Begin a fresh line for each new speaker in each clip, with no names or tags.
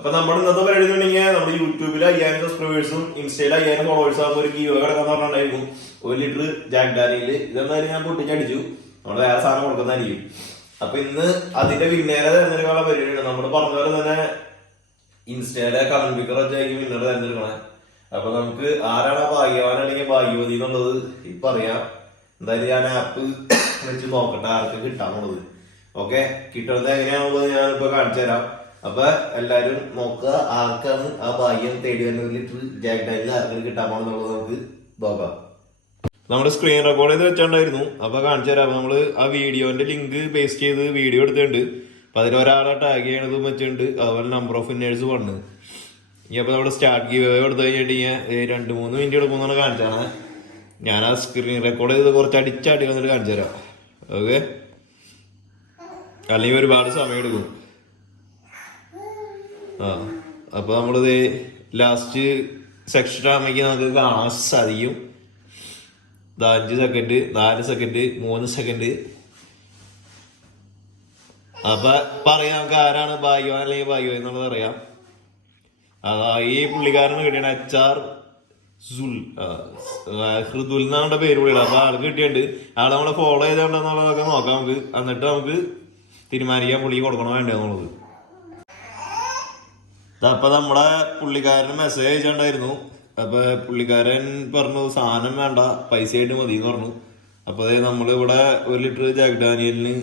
അപ്പൊ നമ്മൾ ഇന്നത്തെ പരിപാടി നമ്മുടെ യൂട്യൂബിൽ അയ്യായിരം സബ്സ്ക്രൈബേഴ്സും ഇൻസ്റ്റയിൽ അയ്യായിരം ഫോളോവേഴ്സും ആകുമ്പോൾ ഒരു ഗീവ് കിടക്കാന്ന് പറഞ്ഞിട്ടുണ്ടായിരുന്നു. ഒരു ലിറ്റർ ജാഗ്ഡാനിയിൽ ഡാനിയിൽ ഇതെന്തായാലും ഞാൻ പൊട്ടിച്ചടിച്ചു നമ്മൾ വേറെ സാധനം കൊടുക്കുന്നതായിരിക്കും. അപ്പൊ ഇന്ന് അതിന്റെ വിന്നേരെ തെരഞ്ഞെടുക്കാനുള്ള പരിപാടിയാണ്. നമ്മൾ പറഞ്ഞ തന്നെ ഇൻസ്റ്റയിലെ കമന്റ് പിക്കർ വെച്ചായിരിക്കും വിന്നർ തെരഞ്ഞെടുക്കണേ. അപ്പൊ നമുക്ക് ആരാണ് ഭാഗ്യവാൻ അല്ലെങ്കിൽ ഭാഗ്യവതി എന്നുള്ളത് ഇപ്പൊ അറിയാം. എന്തായാലും ഞാൻ ആപ്പ് വെച്ച് നോക്കട്ടെ ആർക്ക് കിട്ടാന്നുള്ളത് ഓക്കെ കിട്ടുന്നത് എങ്ങനെയാണെന്നുള്ളത് ഞാനിപ്പോ കാണിച്ചു തരാം അപ്പൊ എല്ലാരും നോക്കുക ആർക്കാണ് ആ ഭാഗ്യം തേടി വരുന്ന ലിറ്റിൽ ജാക്ക് ഡാനിൽ ആർക്കും കിട്ടാൻ പോകണമെന്നുള്ളത് നമുക്ക് നോക്കാം. നമ്മുടെ സ്ക്രീൻ റെക്കോർഡ് ചെയ്ത് വെച്ചിട്ടുണ്ടായിരുന്നു അപ്പൊ കാണിച്ചു തരാം. നമ്മൾ ആ വീഡിയോന്റെ ലിങ്ക് പേസ്റ്റ് ചെയ്ത് വീഡിയോ എടുത്തിട്ടുണ്ട്. അപ്പൊ അതിൽ ടാഗ് ചെയ്യണതും വെച്ചിട്ടുണ്ട് അതുപോലെ നമ്പർ ഓഫ് ഇന്നേഴ്സ് വന്ന്. ഇനി അപ്പൊ നമ്മുടെ സ്റ്റാർട്ട് ഗീവ് എടുത്തു കഴിഞ്ഞിട്ടുണ്ടെങ്കിൽ രണ്ട് മൂന്ന് മിനിറ്റ് എടുക്കുമെന്നാണ് കാണിച്ചാണ് ഞാൻ ആ സ്ക്രീൻ റെക്കോർഡ് ചെയ്ത് കുറച്ച് അടിച്ചാടി വന്നിട്ട് കാണിച്ചു തരാം. ഓക്കെ അല്ലെങ്കിൽ ഒരുപാട് സമയം എടുക്കും. അപ്പൊ നമ്മളിത് ലാസ്റ്റ് സെക്ഷൻ ആകുമ്പോൾ നമുക്ക് കാണാൻ സാധിക്കും അഞ്ച് സെക്കൻഡ് നാല് സെക്കൻഡ് മൂന്ന് സെക്കൻഡ് അപ്പൊ പറയാം നമുക്ക് ആരാണ് ഭാഗ്യവാൻ അല്ലെങ്കിൽ ഭാഗ്യവാൻ എന്നുള്ളത് അറിയാം. അതാ ഈ പുള്ളിക്കാരന് കിട്ടിയാണ് എച്ച് ആർ സുൽ ഹൃദുൽ എന്നാണ് പേര് വിളിയത് അപ്പൊ ആൾക്ക് കിട്ടിയിട്ടുണ്ട്. ആളെ നമ്മളെ ഫോളോ ചെയ്തോണ്ടെന്നുള്ളതൊക്കെ നോക്കാം നമുക്ക്. എന്നിട്ട് നമുക്ക് തീരുമാനിക്കാൻ പുള്ളിക്ക് കൊടുക്കണോ വേണ്ടെന്നുള്ളത് അപ്പൊ നമ്മുടെ പുള്ളിക്കാരൻ മെസ്സേജ് അയച്ചിട്ടുണ്ടായിരുന്നു അപ്പൊ പുള്ളിക്കാരൻ പറഞ്ഞു സാധനം വേണ്ട പൈസ ആയിട്ട് മതി എന്ന് പറഞ്ഞു. അപ്പൊ അതെ നമ്മളിവിടെ ഒരു ലിറ്റർ ജാക്ക് ഡാനിയലിന്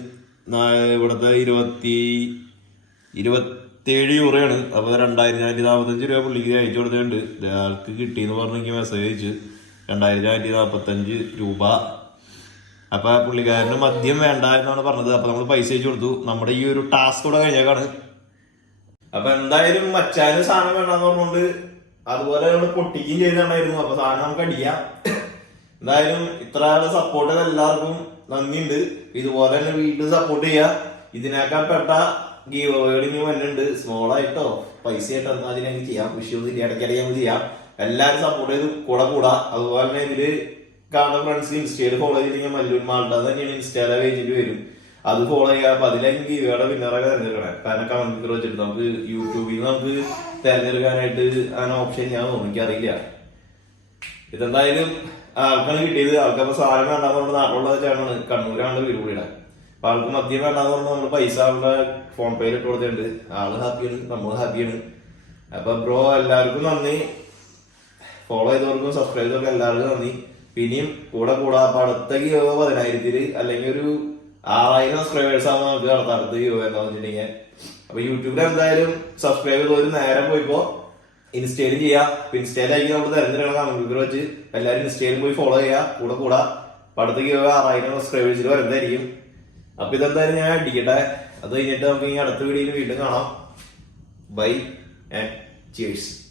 ഇവിടത്തെ ഇരുപത്തി ഇരുപത്തിയേഴ് യൂറോയാണ്. അപ്പൊ രണ്ടായിരത്തി നാനൂറ്റി നാൽപ്പത്തഞ്ച് രൂപ പുള്ളിക്ക് അയച്ചു കൊടുത്തിട്ടുണ്ട്. ആൾക്ക് കിട്ടിയെന്ന് പറഞ്ഞ് എനിക്ക് മെസ്സേജ് അയച്ചു. രണ്ടായിരത്തി നാനൂറ്റി നാൽപ്പത്തഞ്ച് രൂപ. അപ്പൊ പുള്ളിക്കാരന് മദ്യം വേണ്ട എന്നാണ് പറഞ്ഞത്. അപ്പൊ നമ്മൾ പൈസ അയച്ചു കൊടുത്തു. നമ്മുടെ ഈ ഒരു ടാസ്ക് കൂടെ കഴിഞ്ഞേക്കാണ്. അപ്പൊ എന്തായാലും മച്ചാന് സാധനം വേണമെന്ന് പറഞ്ഞുകൊണ്ട് അതുപോലെ നമ്മൾ പൊട്ടിക്കുകയും ചെയ്തിട്ടുണ്ടായിരുന്നു. അപ്പൊ സാധനം നമുക്ക് അടിക്കാം. എന്തായാലും ഇത്ര ആൾ സപ്പോർട്ട് എല്ലാവർക്കും നന്ദിയുണ്ട്. ഇതുപോലെ തന്നെ വീണ്ടും സപ്പോർട്ട് ചെയ്യുക ഇതിനേക്കാൾ പെട്ട ഗീവുകൾ ഇനി വന്നിട്ടുണ്ട്. സ്മോൾ ആയിട്ടോ പൈസ ആയിട്ടോ എന്നാൽ അതിനെ ചെയ്യാം. വിഷയമൊന്നും ഇടയ്ക്കിടയ്ക്ക് നമുക്ക് ചെയ്യാം. എല്ലാവരും സപ്പോർട്ട് ചെയ്ത് കൂടെ കൂടാ. അതുപോലെ തന്നെ ഇതിൽ കാണുന്ന ഫ്രണ്ട്സ് ഇൻസ്റ്റയിൽ ഫോളോ ചെയ്തിട്ടുണ്ടെങ്കിൽ മല്ലൂർ മാൾട്ട തന്നെയാണ് ഇൻസ്റ്റയിലെ പേജിൽ വരും. അത് ഫോളോ ചെയ്യാം അപ്പൊ അതിലേക്ക് ഇവയുടെ വിന്നറൊക്കെ തിരഞ്ഞെടുക്കണേ. കാരണം കമന്റ് വെച്ചിട്ട് നമുക്ക് യൂട്യൂബിൽ നിന്ന് നമുക്ക് തിരഞ്ഞെടുക്കാനായിട്ട് അങ്ങനെ ഓപ്ഷൻ ഞാൻ എനിക്കറിയില്ല. ഇതെന്തായാലും ആൾക്കാണ് കിട്ടിയത്. ആൾക്കപ്പോ സാധനം വേണ്ടാന്ന് പറഞ്ഞ നാട്ടിലുള്ള ചേട്ടനാണ്. കണ്ണൂരാണ് വീട് കൂടിയുടെ. അപ്പൊ ആൾക്ക് മദ്യം വേണ്ടാന്ന് നമ്മൾ നമ്മൾ പൈസ അവിടെ ഫോൺ പേയിൽ ഇട്ട് കൊടുത്തിട്ടുണ്ട്. ആൾ ഹാപ്പിയാണ് നമ്മൾ ഹാപ്പിയാണ് അപ്പൊ ബ്രോ എല്ലാവർക്കും നന്ദി. ഫോളോ ചെയ്തവർക്കും സബ്സ്ക്രൈബ് ചെയ്തവർക്കും എല്ലാവർക്കും നന്ദി. പിന്നെയും കൂടെ കൂടാ. അപ്പൊ അടുത്ത പതിനായിരത്തിൽ അല്ലെങ്കിൽ ഒരു ആറായിരം സബ്സ്ക്രൈബേഴ്സ് ആകുമ്പോൾ നമുക്ക് നടത്താം അടുത്ത എന്ന് പറഞ്ഞിട്ടുണ്ടെങ്കിൽ. അപ്പൊ യൂട്യൂബിൽ എന്തായാലും സബ്സ്ക്രൈബ് ഒരു നേരം പോയിപ്പോ ഇൻസ്റ്റയിലും ചെയ്യാം. ഇൻസ്റ്റയിലായിരിക്കും നമ്മൾ തിരഞ്ഞെടുക്കണം കമ്പ്യൂട്ടർ വെച്ച് എല്ലാവരും ഇൻസ്റ്റയിലും പോയി ഫോളോ ചെയ്യുക. കൂടെ കൂടാ. അപ്പൊ അടുത്ത ഗീവ ആറായിരം സബ്സ്ക്രൈബേഴ്സിൽ വരുന്നതായിരിക്കും. അപ്പൊ ഇതെന്തായാലും ഞാൻ അടിക്കട്ടെ. അത് കഴിഞ്ഞിട്ട് നമുക്ക് ഇനി അടുത്ത വീഡിയോയിൽ വീണ്ടും കാണാം. By and cheers